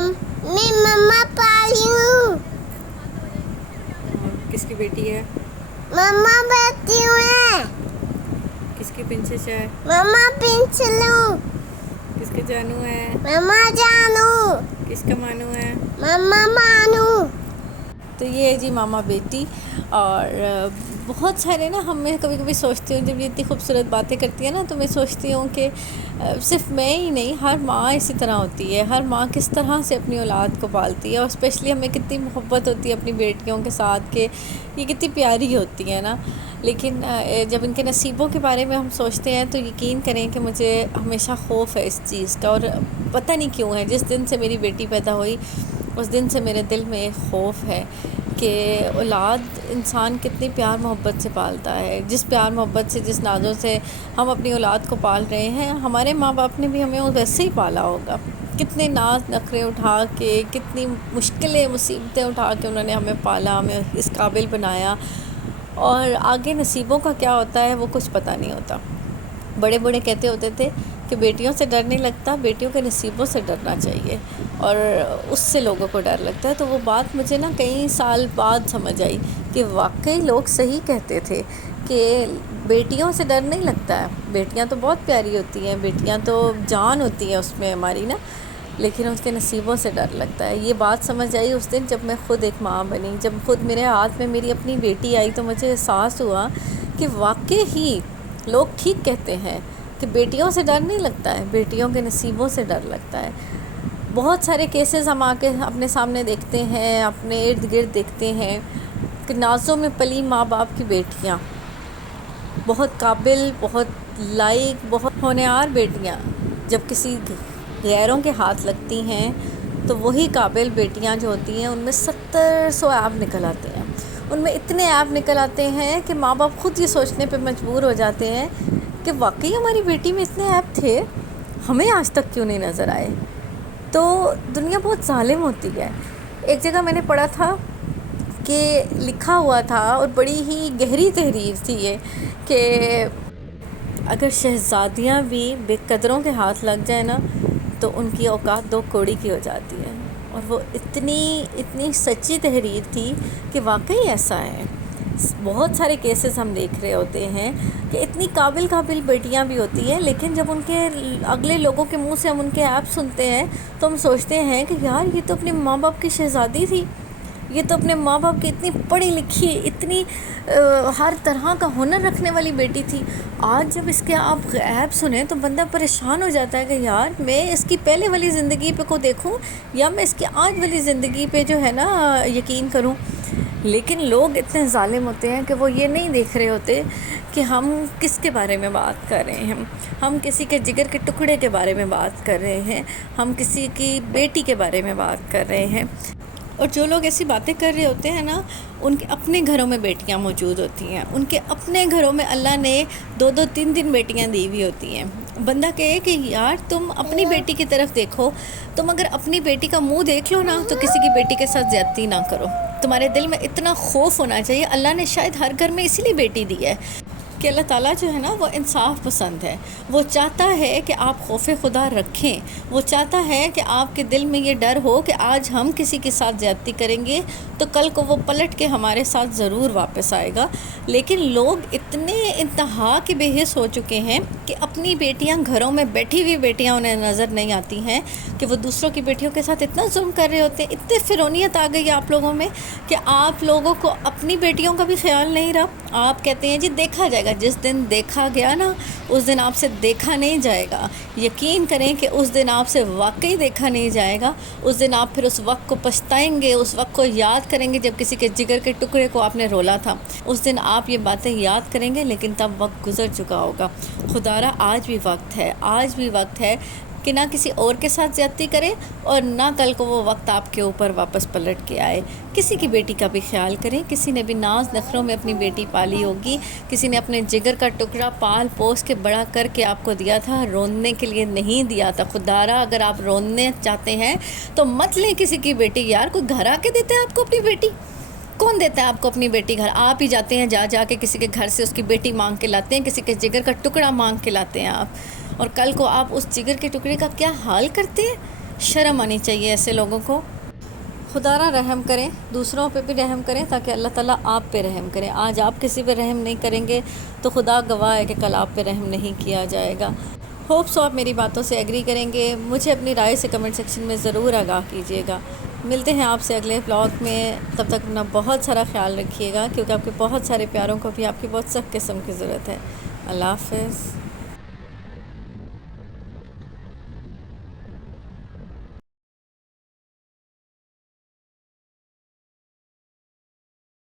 मैं मम्मा पाली हूँ। किसकी बेटी है? मम्मा बैठी हुई। किसकी प्रिंसेस है? मम्मा पिंचलू। किसके जानू है? मम्मा जानू। किसका मानू है? मम्मा मानू। तो ये है जी मामा बेटी। और बहुत सारे ना मैं कभी कभी सोचती हूँ, जब ये इतनी खूबसूरत बातें करती है ना, तो मैं सोचती हूँ कि सिर्फ मैं ही नहीं, हर माँ इसी तरह होती है। हर माँ किस तरह से अपनी औलाद को पालती है, और स्पेशली हमें कितनी मोहब्बत होती है अपनी बेटियों के साथ कि ये कितनी प्यारी होती है ना। लेकिन जब इनके नसीबों के बारे में हम सोचते हैं तो यकीन करें कि मुझे हमेशा खौफ है इस चीज़ का। और पता नहीं क्यों है, जिस दिन से मेरी बेटी पैदा हुई उस दिन से मेरे दिल में एक खौफ है कि औलाद इंसान कितनी प्यार मोहब्बत से पालता है। जिस प्यार मोहब्बत से, जिस नाज़ों से हम अपनी औलाद को पाल रहे हैं, हमारे माँ बाप ने भी हमें वैसे ही पाला होगा। कितने नाज नखरे उठा के, कितनी मुश्किलें मुसीबतें उठा के उन्होंने हमें पाला, हमें इस काबिल बनाया। और आगे नसीबों का क्या होता है वो कुछ पता नहीं होता। बड़े बड़े कहते होते थे कि बेटियों से डर नहीं लगता, बेटियों के नसीबों से डरना चाहिए, और उससे लोगों को डर लगता है। तो वो बात मुझे ना कई साल बाद समझ आई कि वाकई लोग सही कहते थे कि बेटियों से डर नहीं लगता है। बेटियां तो बहुत प्यारी होती हैं, बेटियां तो जान होती हैं उसमें हमारी ना, लेकिन उसके नसीबों से डर लगता है। ये बात समझ आई उस दिन जब मैं ख़ुद एक माँ बनी। जब ख़ुद मेरे हाथ में मेरी अपनी बेटी आई तो मुझे एहसास हुआ कि वाकई ही लोग ठीक कहते हैं कि बेटियों से डर नहीं लगता है, बेटियों के नसीबों से डर लगता है। बहुत सारे केसेस हम आके अपने सामने देखते हैं, अपने इर्द गिर्द देखते हैं कि नाज़ों में पली माँ बाप की बेटियाँ, बहुत काबिल, बहुत लायक, बहुत होनहार बेटियाँ, जब किसी गैरों के हाथ लगती हैं तो वही काबिल बेटियाँ जो होती हैं उनमें 70-100 ऐप निकल आते हैं। उनमें इतने ऐप निकल आते हैं कि माँ बाप खुद ये सोचने पे मजबूर हो जाते हैं कि वाकई हमारी बेटी में इतने ऐप थे, हमें आज तक क्यों नहीं नज़र आए। तो दुनिया बहुत ज़ालिम होती है। एक जगह मैंने पढ़ा था कि लिखा हुआ था, और बड़ी ही गहरी तहरीर थी ये, कि अगर शहज़ादियाँ भी बेकदरों के हाथ लग जाए ना तो उनकी औकात 2 कौड़ी की हो जाती है। और वो इतनी सच्ची तहरीर थी कि वाकई ऐसा है। बहुत सारे केसेस हम देख रहे होते हैं कि इतनी काबिल बेटियां भी होती हैं, लेकिन जब उनके अगले लोगों के मुंह से हम उनके ऐप सुनते हैं तो हम सोचते हैं कि यार ये तो अपने माँ बाप की शहज़ादी थी, ये तो अपने माँ बाप की इतनी पढ़ी लिखी, इतनी हर तरह का हुनर रखने वाली बेटी थी। आज जब इसके आप ऐप सुने तो बंदा परेशान हो जाता है कि यार मैं इसकी पहले वाली ज़िंदगी पे को देखूं या मैं इसकी आज वाली ज़िंदगी पे जो है ना यकीन करूं। लेकिन लोग इतने ज़ालिम होते हैं कि वो ये नहीं देख रहे होते कि हम किसके बारे में बात कर रहे हैं। हम किसी के जिगर के टुकड़े के बारे में बात कर रहे हैं, हम किसी की बेटी के बारे में बात कर रहे हैं। और जो लोग ऐसी बातें कर रहे होते हैं ना, उनके अपने घरों में बेटियां मौजूद होती हैं, उनके अपने घरों में अल्लाह ने 2-2 3-3 बेटियां दी हुई होती हैं। बंदा कहे कि यार तुम अपनी बेटी की तरफ देखो, तुम अगर अपनी बेटी का मुंह देख लो ना तो किसी की बेटी के साथ ज़्यादती ना करो। तुम्हारे दिल में इतना खौफ होना चाहिए। अल्लाह ने शायद हर घर में इसीलिए बेटी दी है कि अल्लाह ताला जो है ना वो इंसाफ पसंद है। वो चाहता है कि आप खौफ खुदा रखें, वो चाहता है कि आपके दिल में ये डर हो कि आज हम किसी के साथ ज़्यादती करेंगे तो कल को वो पलट के हमारे साथ ज़रूर वापस आएगा। लेकिन लोग इतने इंतहा के बेहिस हो चुके हैं कि अपनी बेटियां, घरों में बैठी हुई बेटियां उन्हें नज़र नहीं आती हैं कि वो दूसरों की बेटियों के साथ इतना जुल्म कर रहे होते हैं। इतने फिरौनियत आ गई आप लोगों में कि आप लोगों को अपनी बेटियों का भी ख्याल नहीं रहा। आप कहते हैं जी देखा जाएगा। जिस दिन देखा गया ना उस दिन आपसे देखा नहीं जाएगा। यकीन करें कि उस दिन आपसे वाकई देखा नहीं जाएगा। उस दिन आप फिर उस वक्त को पछताएंगे, उस वक्त को याद करेंगे जब किसी के जिगर के टुकड़े को आपने रोला था। उस दिन आप ये बातें याद करेंगे, लेकिन तब वक्त गुजर चुका होगा। खुदारा आज भी वक्त है, आज भी वक्त है कि ना किसी और के साथ ज़्यादती करें और ना कल को वो वक्त आपके ऊपर वापस पलट के आए। किसी की बेटी का भी ख्याल करें। किसी ने भी नाज नखरों में अपनी बेटी पाली होगी, किसी ने अपने जिगर का टुकड़ा पाल पोस के बड़ा करके आपको दिया था, रोने के लिए नहीं दिया था। खुदारा अगर आप रोने चाहते हैं तो मत लें किसी की बेटी। यार कोई घर आके देते हैं आपको अपनी बेटी? कौन देता है आपको अपनी बेटी घर? आप ही जाते हैं जा के किसी के घर से उसकी बेटी मांग के लाते हैं, किसी के जिगर का टुकड़ा मांग के लाते हैं आप। और कल को आप उस जिगर के टुकड़े का क्या हाल करते हैं? شرم آنی چاہیے ایسے لوگوں کو. خدا را رحم کریں، دوسروں پہ بھی رحم کریں تاکہ اللہ تعالیٰ آپ پہ رحم کریں. آج آپ کسی پہ رحم نہیں کریں گے تو خدا گواہ ہے کہ کل آپ پہ رحم نہیں کیا جائے گا. ہوپ سو آپ میری باتوں سے ایگری کریں گے. مجھے اپنی رائے سے کمنٹ سیکشن میں ضرور آگاہ کیجیے گا. ملتے ہیں آپ سے اگلے بلاگ میں. تب تک اپنا بہت سارا خیال رکھیے گا کیونکہ آپ کے بہت سارے پیاروں کو بھی آپ کی بہت سخت قسم کی ضرورت ہے. اللہ حافظ.